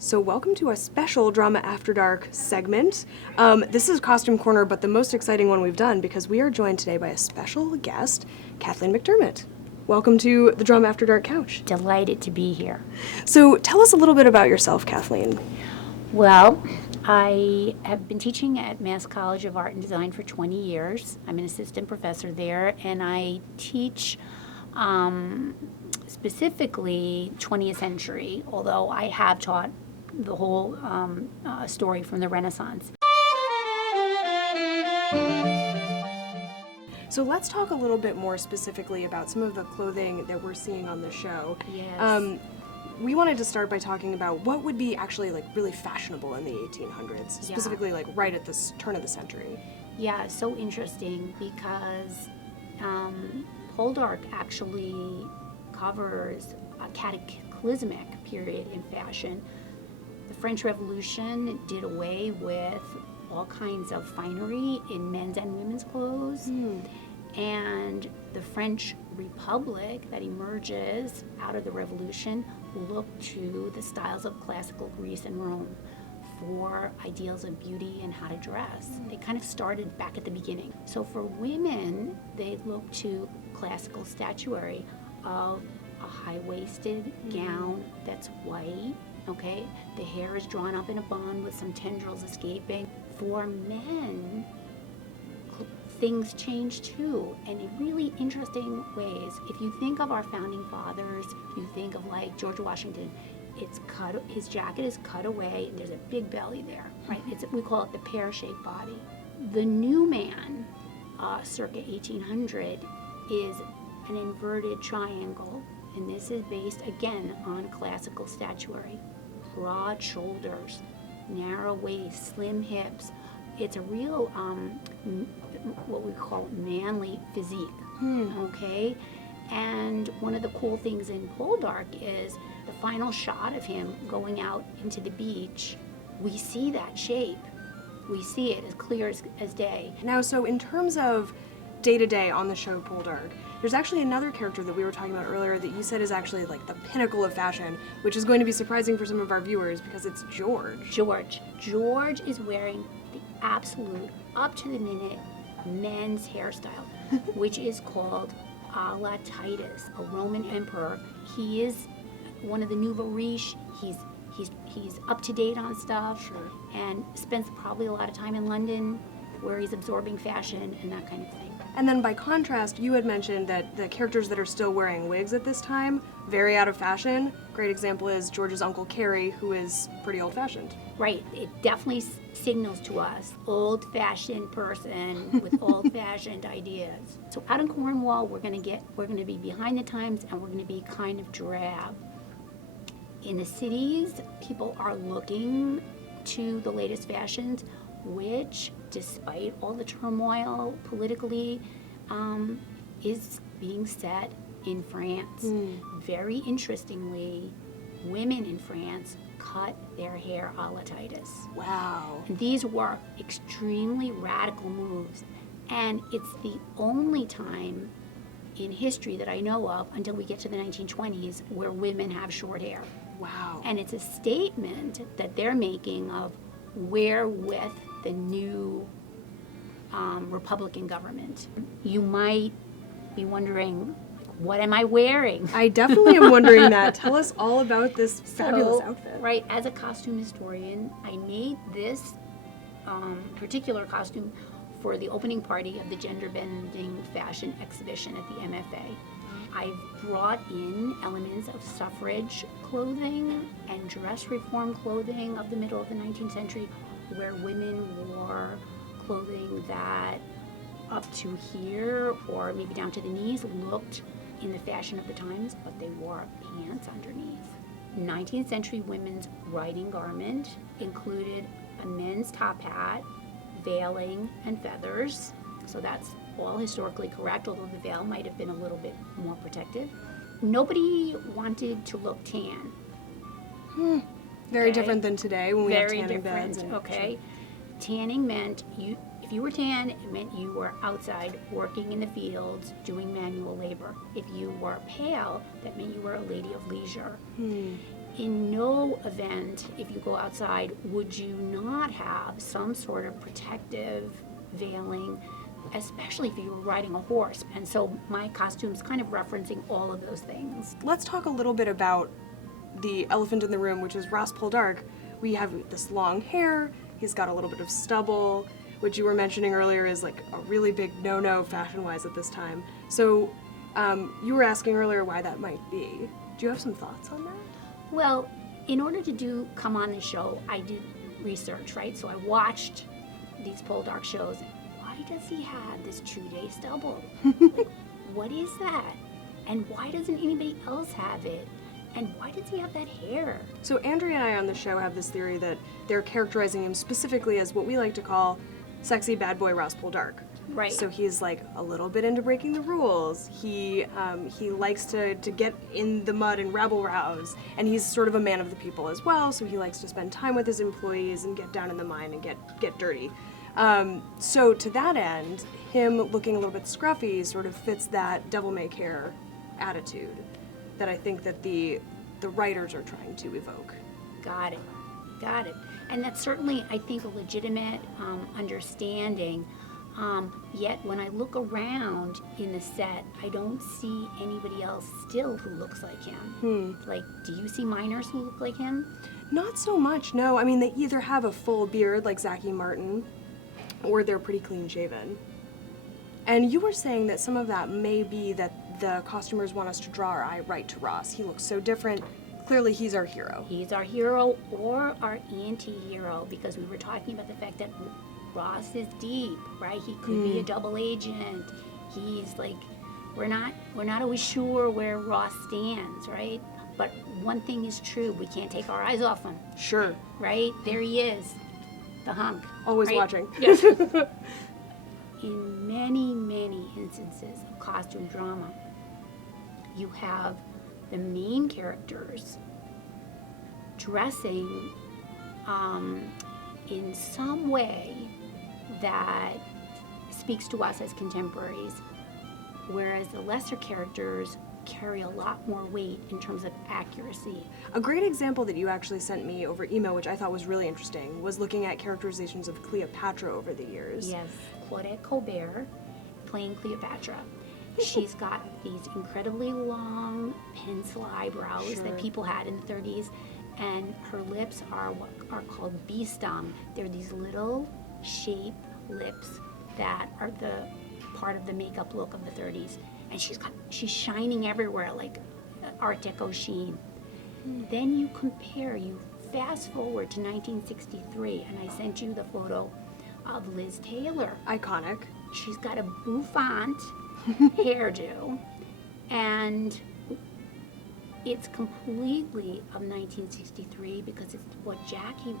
So welcome to a special Drama After Dark segment. This is Costume Corner, but the most exciting one we've done because we are joined today by a special guest, Kathleen McDermott. Welcome to the Drama After Dark couch. Delighted to be here. So tell us a little bit about yourself, Kathleen. Well, I have been teaching at Mass College of Art and Design for 20 years. I'm an assistant professor there, and I teach specifically 20th century, although I have taught the whole story from the Renaissance. So let's talk a little bit more specifically about some of the clothing that we're seeing on the show. Yes. We wanted to start by talking about what would be actually like really fashionable in the 1800s, specifically like right at the turn of the century. Yeah, so interesting because Poldark actually covers a cataclysmic period in fashion. The French Revolution did away with all kinds of finery in men's and women's clothes. And the French Republic that emerges out of the Revolution looked to the styles of classical Greece and Rome for ideals of beauty and how to dress. They kind of started back at the beginning. So for women, they looked to classical statuary of a high-waisted gown that's white, okay? The hair is drawn up in a bun with some tendrils escaping. For men, things change too, and in really interesting ways. If you think of our founding fathers, you think of like George Washington, it's cut, his jacket is cut away, and there's a big belly there, right? We call it the pear-shaped body. The new man, circa 1800, is an inverted triangle, and this is based again on classical statuary. Broad shoulders, narrow waist, slim hips. It's a real, what we call manly physique, okay? And one of the cool things in Poldark is the final shot of him going out into the beach. We see that shape. We see it as clear as day. Now, so in terms of day-to-day on the show Poldark, there's actually another character that we were talking about earlier that you said is actually like the pinnacle of fashion, which is going to be surprising for some of our viewers because it's George. George is wearing the absolute, up-to-the-minute men's hairstyle, which is called a la Titus, a Roman emperor. He is one of the nouveau riche. He's up to date on stuff, and spends probably a lot of time in London where he's absorbing fashion and that kind of thing. And then by contrast, you had mentioned that the characters that are still wearing wigs at this time, very out of fashion. Great example is George's Uncle Carrie, who is pretty old-fashioned. Right, it definitely signals to us, old-fashioned person with old-fashioned ideas. So out in Cornwall, we're gonna be behind the times, and we're gonna be kind of drab. In the cities, people are looking to the latest fashions, which, despite all the turmoil politically, is being set in France. Very interestingly, women in France cut their hair a la Titus. Wow. And these were extremely radical moves, and it's the only time in history that I know of, until we get to the 1920s, where women have short hair. Wow. And it's a statement that they're making of we're with the new Republican government. You might be wondering, what am I wearing? I definitely am wondering that. Tell us all about this fabulous outfit. Right, as a costume historian, I made this particular costume for the opening party of the gender-bending fashion exhibition at the MFA. I've brought in elements of suffrage clothing and dress reform clothing of the middle of the 19th century, where women wore clothing that up to here or maybe down to the knees looked in the fashion of the times, but they wore pants underneath. 19th century women's riding garment included a men's top hat, veiling, and feathers. So that's all historically correct, although the veil might have been a little bit more protective. Nobody wanted to look tan. Very different than today when we have tanning beds. Okay. Tanning meant if you were tan, it meant you were outside working in the fields doing manual labor. If you were pale, that meant you were a lady of leisure. in no event, if you go outside, would you not have some sort of protective veiling, especially if you were riding a horse. And so my costume's kind of referencing all of those things. Let's talk a little bit about the elephant in the room, which is Ross Poldark. We have this long hair, he's got a little bit of stubble, which you were mentioning earlier is like a really big no-no fashion-wise at this time. So you were asking earlier why that might be. Do you have some thoughts on that? Well, in order to come on the show, I did research, right? So I watched these Poldark shows. Why does he have this 2-day stubble? Like, what is that? And why doesn't anybody else have it? And why does he have that hair? So Andrea and I on the show have this theory that they're characterizing him specifically as what we like to call sexy bad boy Ross Poldark. Right. So he's like a little bit into breaking the rules. He likes to get in the mud and rabble rouse, and he's sort of a man of the people as well. So he likes to spend time with his employees and get down in the mine and get dirty. So to that end, him looking a little bit scruffy sort of fits that devil-may-care attitude that I think that the writers are trying to evoke. Got it. And that's certainly, I think, a legitimate understanding. Yet when I look around in the set, I don't see anybody else still who looks like him. Like, do you see miners who look like him? Not so much, no. I mean, they either have a full beard like Zachy Martin, or they're pretty clean shaven. And you were saying that some of that may be that the costumers want us to draw our eye right to Ross. He looks so different. Clearly he's our hero. He's our hero or our anti-hero, because we were talking about the fact that Ross is deep, right? He could be a double agent. He's like, we're not always sure where Ross stands, right? But one thing is true, we can't take our eyes off him. Sure. Right? There he is, the hunk. Always right? watching. Yes. In many, many instances of costume drama, you have the main characters dressing in some way that speaks to us as contemporaries, whereas the lesser characters carry a lot more weight in terms of accuracy. A great example that you actually sent me over email, which I thought was really interesting, was looking at characterizations of Cleopatra over the years. Yes, Claudette Colbert playing Cleopatra. She's got these incredibly long pencil eyebrows that people had in the 30s, and her lips are what are called bee-stung. They're these little shape lips that are the part of the makeup look of the 30s. And she's shining everywhere like Art Deco sheen. Then you compare, you fast forward to 1963, and I sent you the photo of Liz Taylor. Iconic. She's got a bouffant hairdo, and it's completely of 1963 because it's what Jackie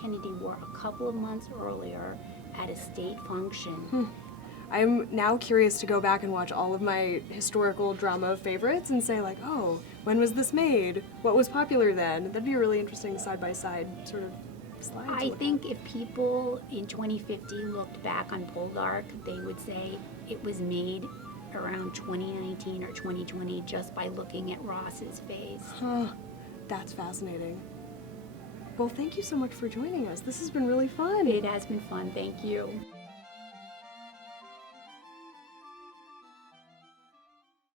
Kennedy wore a couple of months earlier at a state function. I'm now curious to go back and watch all of my historical drama favorites and say like, oh, when was this made? What was popular then? That'd be a really interesting side-by-side sort of slide. I think if people in 2050 looked back on Poldark, they would say it was made around 2019 or 2020 just by looking at Ross's face. Huh, that's fascinating. Well, thank you so much for joining us. This has been really fun. It has been fun, thank you.